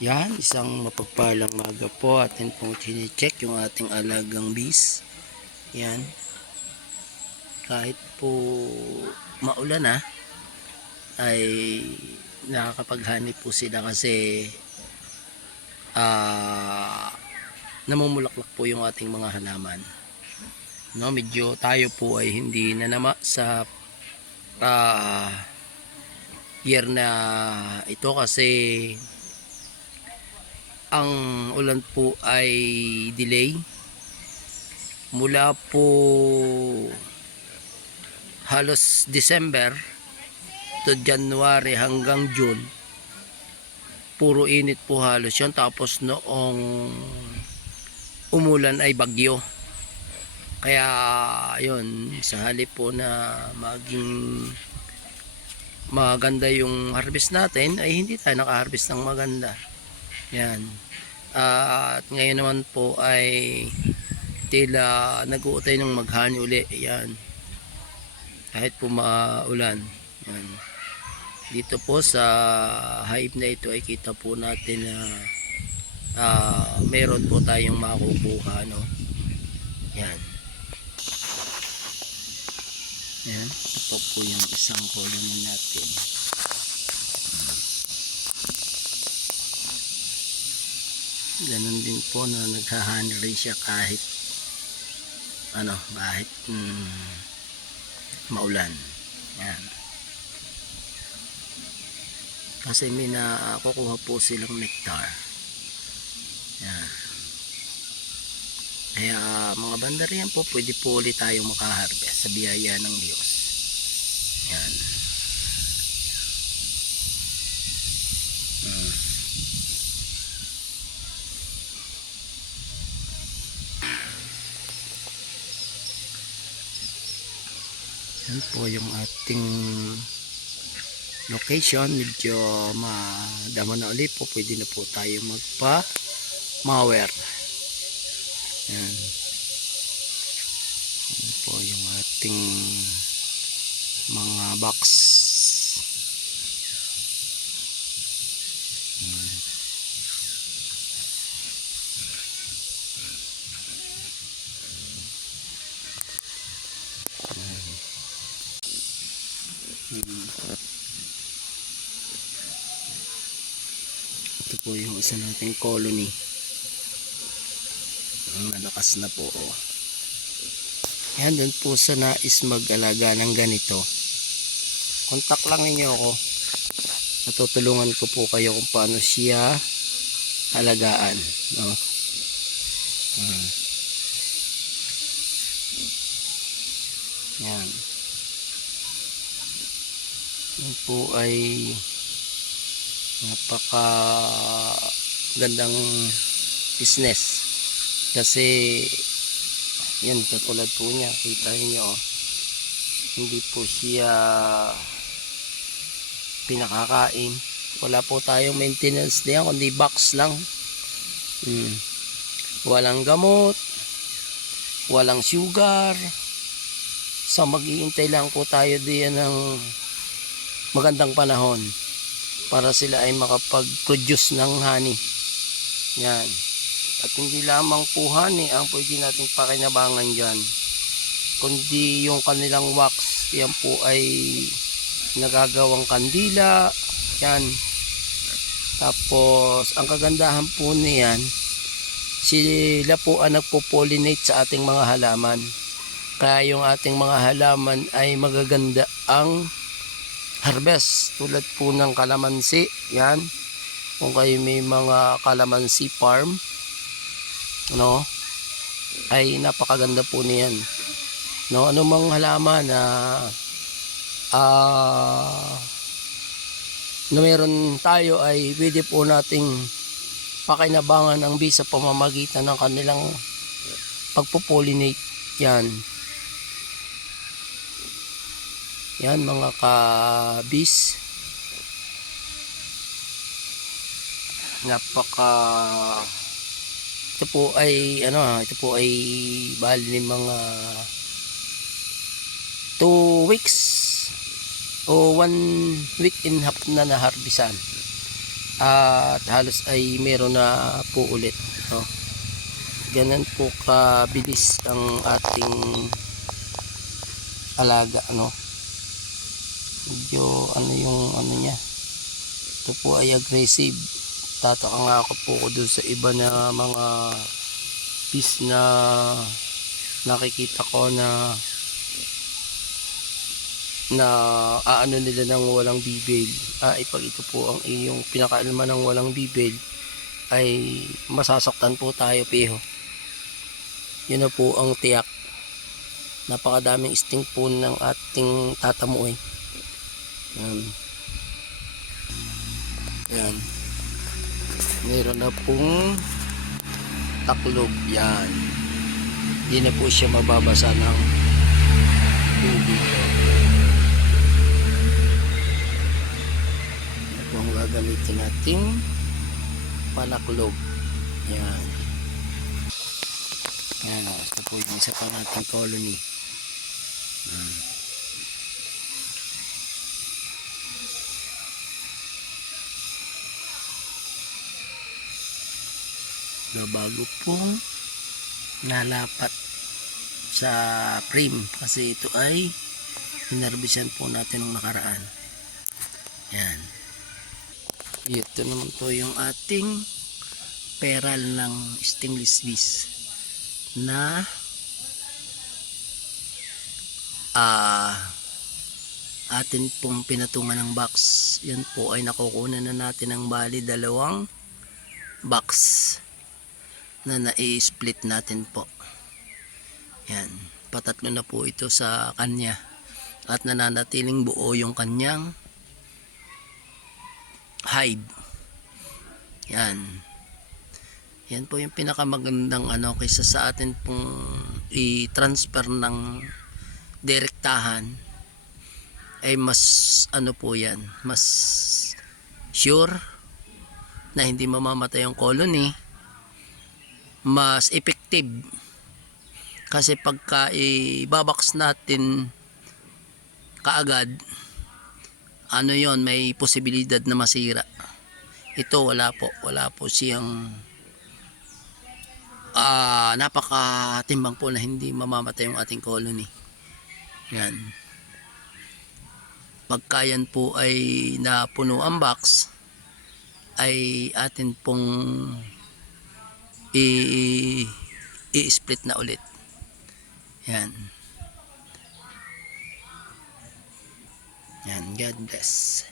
Yan, isang mapagpalang maga po. Atin pong chine-check yung ating alagang bees. Yan. Kahit po maulan ay nakakapaghanip po sila kasi namumulaklak po yung ating mga halaman. No, medyo tayo po ay hindi nanama sa year na ito kasi ang ulan po ay delay mula po halos December to January hanggang June. Puro init po halos yun. Tapos noong umulan ay bagyo. Kaya yun, sa halip po na maging maganda yung harvest natin ay hindi tayo naka-harvest ng maganda. Yan. At ngayon naman po ay tila nag-uutay ng maghani uli. Yan. Kahit po maulan. Yan. Dito po sa hive na ito ay kita po natin na meron po tayong makukuha, no? Yan. Yan. Ito po yung isang colony natin. Ganun din po na nagha-honey rin siya kahit maulan. Yan. Kasi may nakukuha po silang nectar. Yan. Kaya mga bandarian po, pwede po ulit tayong makaharvest sa biyaya ng Diyos. Yan. Yan po yung ating location. Medyo madamo na ulit po. Pwede na po tayo magpa-mower. Yan. Yan po yung ating mga box. Yan. Ito po yung isa nating colony. Malakas na po. Yan, dun po sa nais mag-alaga ng ganito, kontak lang ninyo ako. Matutulungan ko po kayo kung paano siya alagaan, no? Yan. Yan po ay napaka gandang business kasi yan, katulad po niya, kita niyo, hindi po siya pinakakain. Wala po tayong maintenance niya kundi box lang. Walang gamot, walang sugar. So mag-iintay lang po tayo diyan ng magandang panahon para sila ay makapag-produce ng honey. Yan. At hindi lamang po honey ang pwede nating pakinabangan dyan, kundi yung kanilang wax. Yan po ay nagagawang kandila. Yan. Tapos ang kagandahan po niyan, sila po ang nagpo-pollinate sa ating mga halaman. Kaya yung ating mga halaman ay magaganda ang harvest. Tulad po ng kalamansi. Yan. Kung kayo may mga kalamansi farm, no, ay napakaganda po niyan, no? Anumang halaman na meron tayo ay pwede po nating pakinabangan ang bee sa pamamagitan ng kanilang pagpo-pollinate. Yan. Yan mga ka-bees, ito po ay bali ng mga 2 weeks o 1 week and a half na naharbisan. at halos ay meron na po ulit, no? Ganun po kabilis ang ating alaga, no? Medyo ano yung ano niya, ito po ay aggressive. Tataka nga ako po ko dun sa iba na mga fish na nakikita ko na aano nila ng walang bibig. Pag ito po ang iyong pinakaalma ng walang bibig, ay masasaktan po tayo, piho. Yun na po ang tiyak. Napakadaming sting po ng ating tatamuin. Yan. Meron na pong taklob. Yan. Hindi na po siya mababasa ng tubig. Ito po ang gagamitin nating panaklob. Yan. Yan. Ito po yung isa pa nating colony. Na bago pong nalapat sa frame kasi ito ay hinarbisan po natin nung nakaraan. Yan. Ito naman po yung ating peral ng stingless fish na atin pong pinatungan ng box. Yan po ay nakukunan na natin ng bali 2 box na na-split natin po. Yan, patatlo na po ito sa kanya at nananatiling buo yung kanyang hide. Yan. Yan po yung pinakamagandang ano kaysa sa atin pong i-transfer ng direktahan, ay mas ano po yan, mas sure na hindi mamamatay ang colony, mas effective kasi pagka ibabaks natin kaagad, ano yon, may posibilidad na masira. Ito wala po siyang napakatimbang po na hindi mamamatay yung ating colony. Yan. Pagka yan po ay napuno ang box, ay atin pong i-split na ulit. Yan. Yan, God bless.